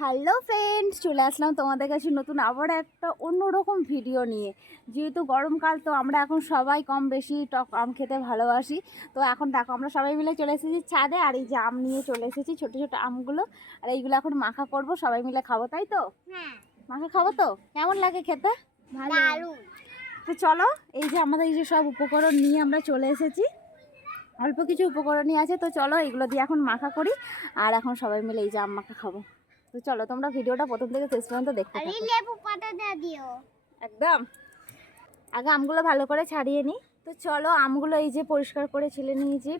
Hello friends, চলে আসলাম তোমাদের কাছে নতুন আবার একটা অন্যরকম ভিডিও নিয়ে। যেহেতু গরমকাল, তো আমরা এখন সবাই কম বেশি টক আম খেতে ভালোবাসি। তো এখন দেখো আমরা সবাই মিলে চলে এসেছি ছাদে, আর এই যে আম নিয়ে চলে এসেছি, ছোটো ছোটো আমগুলো। আর এইগুলো এখন মাখা করব, সবাই মিলে খাবো, তাই তো? হ্যাঁ, মাখা খাবো তো? কেমন লাগে খেতে? দারুণ। তো চলো, এই যে আমাদের এই যে সব উপকরণ নিয়ে আমরা চলে এসেছি, অল্প কিছু উপকরণই আছে। তো চলো এগুলো দিয়ে এখন মাখা করি, আর এখন সবাই মিলে এই যে আম মাখা খাবো। তো চলো তোমরা ভিডিওটা প্রথম থেকে শেষ পর্যন্ত দেখতে থাকো। লেবু পাতা দিয়ে দিও একদম। আগে আমগুলো ভালো করে ছাড়িয়ে নিই। তো চলো আমগুলো এই যে পরিষ্কার করে ছিলে নিয়েছি।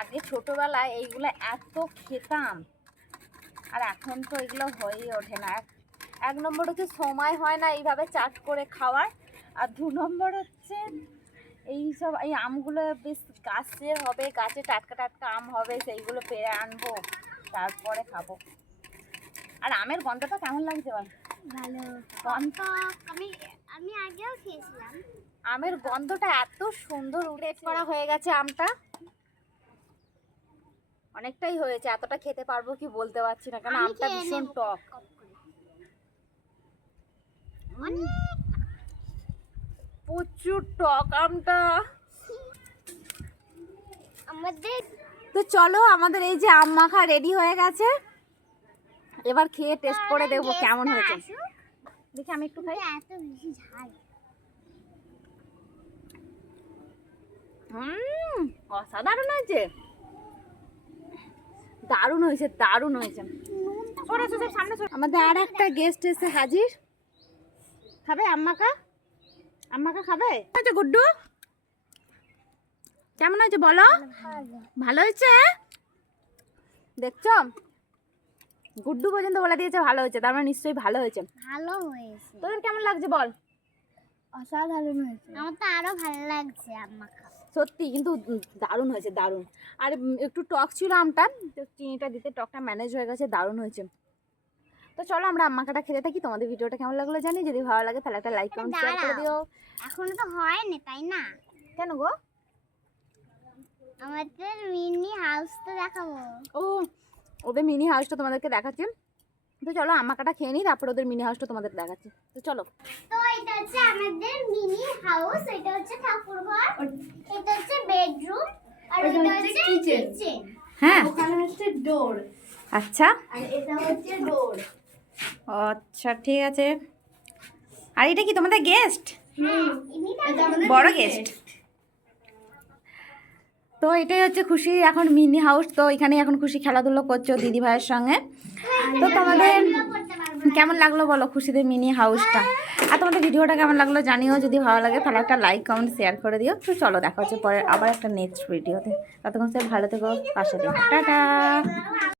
আগে ছোটোবেলায় এইগুলো এত খেতাম, আর এখন তো এগুলো হয়েই ওঠে না। এক নম্বর হচ্ছে সময় হয় না এইভাবে চাট করে খাওয়ার, আর 2 নম্বর হচ্ছে এই আমগুলো বেশ গাছে হবে, গাছে টাটকা টাটকা আম হবে, সেইগুলো পেড়ে আনবো, তারপরে খাবো। আর আমের গন্ধটা কেমন লাগছে বল? ভালো গন্ধ, আমি আগেও খেয়েছিলাম। আমের গন্ধটা এত সুন্দর উঠে করা হয়ে গেছে। আমটা অনেকটাই হয়েছে, এতটা খেতে পারবো কি বলতে পারছি না, কারণ আমটা ভীষণ টক, প্রচুর টক আমটা আমাদের। তো চলো আমাদের এই যে আম মাখা রেডি হয়ে গেছে, এবার খেয়ে টেস্ট করে দেখবো কেমন হয়েছে। দেখি আমি একটু খাই। এত বেশি ঝাল। অসাধারণ হয়েছে, দারুণ হয়েছে, দারুণ হয়েছে। আমাদের আর একটা গেস্ট এসে হাজির। খাবে আম মাখা? আম মাখা খাবে? আচ্ছা গুড্ডু, কেমন হয়েছে বলো? ভালো হয়েছে। দেখছো, গুড্ডু পর্যন্ত বলে দিয়েছে ভালো হয়েছে, তার মানে নিশ্চয়ই ভালো হয়েছে। ভালো হয়েছে। তোদের কেমন লাগছে বল? অসাধারণ হয়েছে। আমার তো আরো ভালো লাগছে আম মাখা। সত্যি কিন্তু দারুণ হয়েছে, দারুণ। আর একটু টক ছিল আমটা, তো চিনিটা দিতে টকটা ম্যানেজ হয়ে গেছে, দারুণ হয়েছে। তো চলো আমরা আম মাখাটা খেতে থাকি। তোমাদের ভিডিওটা কেমন লাগলো জানি, যদি ভালো লাগে তাহলে একটা লাইক কমেন্ট শেয়ার করে দিও। এখনো তো হয়নি, তাই না? কেন গো? আমাদের মিনি হাউসটা দেখাবো। ও, ওদের মিনি হাউসটা তোমাদেরকে দেখাচ্ছি। তো চলো আম মাখাটা খেয়ে নিই, তারপর ওদের মিনি হাউসটা তোমাদের দেখাচ্ছি। তো চলো। তো এটা হচ্ছে আমাদের মিনি হাউস, এটা হচ্ছে ঠাকুর ঘর, এটা হচ্ছে বেডরুম, আর এটা হচ্ছে কিচেন। হ্যাঁ, ওখানে হচ্ছে ডোর, আচ্ছা আর এটা হচ্ছে ডোর। আচ্ছা ঠিক আছে। আর এটা কি তোমাদের গেস্ট? এটা আমাদের বড় গেস্ট। তো এটাই হচ্ছে খুশি এখন মিনি হাউস। তো এখানে এখন খুশি খেলাধুলো করছো দিদি ভাইয়ের সঙ্গে। তো তোমাদের কেমন লাগলো বলো খুশিদের মিনি হাউসটা? আর তোমাদের ভিডিওটা কেমন লাগলো জানিও, যদি ভালো লাগে তাহলে একটা লাইক কমেন্ট শেয়ার করে দিও। তো চলো দেখা হচ্ছে পরে আবার একটা নেক্সট ভিডিওতে। ততক্ষণ সব ভালো থেকো, পাশে থেকো, টাটা।